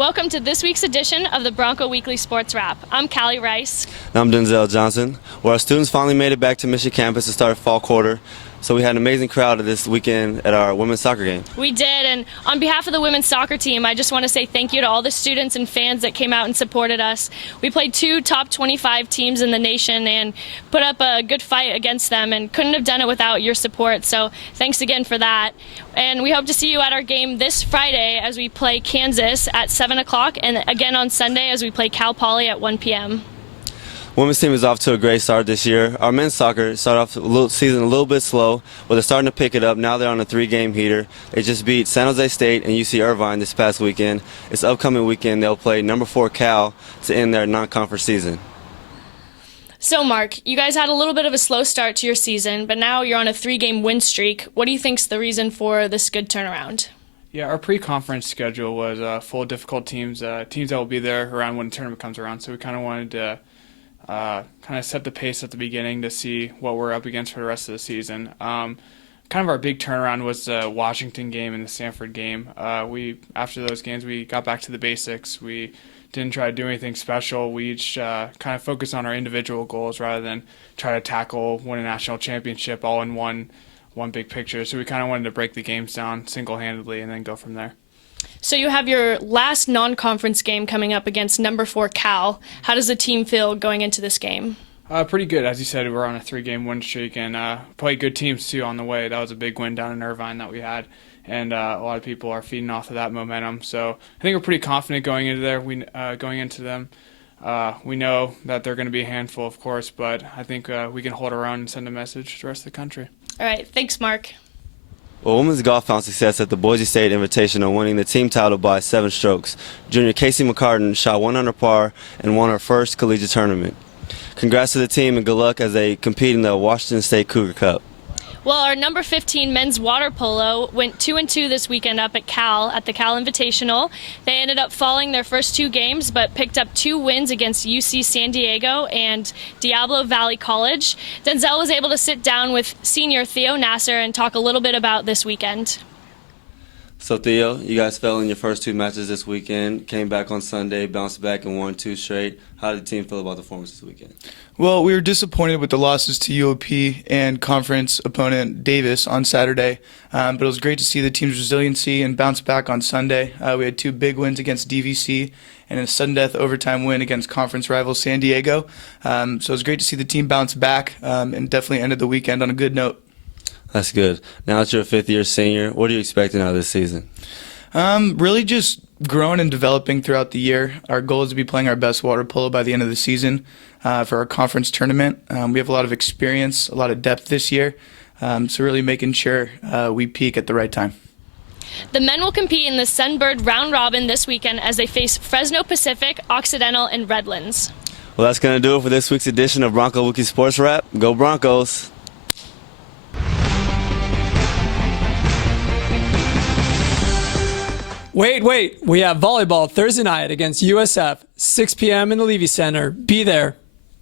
Welcome to this week's edition of the Bronco Weekly Sports Wrap. I'm Cali Reis. And I'm Denzel Johnson. Well, our students finally made it back to Michigan campus to start fall quarter. So we had an amazing crowd this weekend at our women's soccer game. We did, and on behalf of the women's soccer team, I just want to say thank you to all the students and fans that came out and supported us. We played two top 25 teams in the nation and put up a good fight against them and couldn't have done it without your support, so thanks again for that. And we hope to see you at our game this Friday as we play Kansas at 7 o'clock and again on Sunday as we play Cal Poly at 1 p.m. Women's team is off to a great start this year. Our men's soccer started off the season a little bit slow, but they're starting to pick it up. Now they're on a 3-game heater. They just beat San Jose State and UC Irvine this past weekend. This upcoming weekend they'll play number 4 Cal to end their non-conference season. So Mark, you guys had a little bit of a slow start to your season, but now you're on a 3-game win streak. What do you think's the reason for this good turnaround? Yeah, our pre-conference schedule was full of difficult teams, teams that will be there around when the tournament comes around. So we kind of wanted to kind of set the pace at the beginning to see what we're up against for the rest of the season. Kind of our big turnaround was the Washington game and the Stanford game. After those games, we got back to the basics. We didn't try to do anything special. We each kind of focused on our individual goals rather than try to tackle win a national championship all in one big picture. So we kind of wanted to break the games down single-handedly and then go from there. So you have your last non-conference game coming up against number 4 Cal. How does the team feel going into this game? Pretty good. As you said, we're on a 3-game win streak and played good teams too on the way. That was a big win down in Irvine that we had, and a lot of people are feeding off of that momentum. So I think we're pretty confident going into there. Going into them, we know that they're going to be a handful, of course, but I think we can hold our own and send a message to the rest of the country. All right, thanks, Mark. Well, women's golf found success at the Boise State Invitational, winning the team title by 7 strokes. Junior Casey McCartan shot 1 under par and won her first collegiate tournament. Congrats to the team and good luck as they compete in the Washington State Cougar Cup. Well, our number 15 men's water polo went 2-2 this weekend up at the Cal Invitational. They ended up falling their first 2 games, but picked up 2 wins against UC San Diego and Diablo Valley College. Denzel was able to sit down with senior Theo Nasser and talk a little bit about this weekend. So Theo, you guys fell in your first 2 matches this weekend, came back on Sunday, bounced back and won 2 straight. How did the team feel about the performance this weekend? Well, we were disappointed with the losses to UOP and conference opponent Davis on Saturday, but it was great to see the team's resiliency and bounce back on Sunday. We had 2 big wins against DVC and a sudden death overtime win against conference rival San Diego. So it was great to see the team bounce back and definitely ended the weekend on a good note. That's good. Now that you're a 5th-year senior, what are you expecting out of this season? Really just growing and developing throughout the year. Our goal is to be playing our best water polo by the end of the season for our conference tournament. We have a lot of experience, a lot of depth this year, so really making sure we peak at the right time. The men will compete in the Sunbird Round Robin this weekend as they face Fresno Pacific, Occidental, and Redlands. Well, that's going to do it for this week's edition of Bronco Weekly Sports Wrap. Go Broncos! Wait, we have volleyball Thursday night against USF, 6 p.m. in the Levy Center. Be there.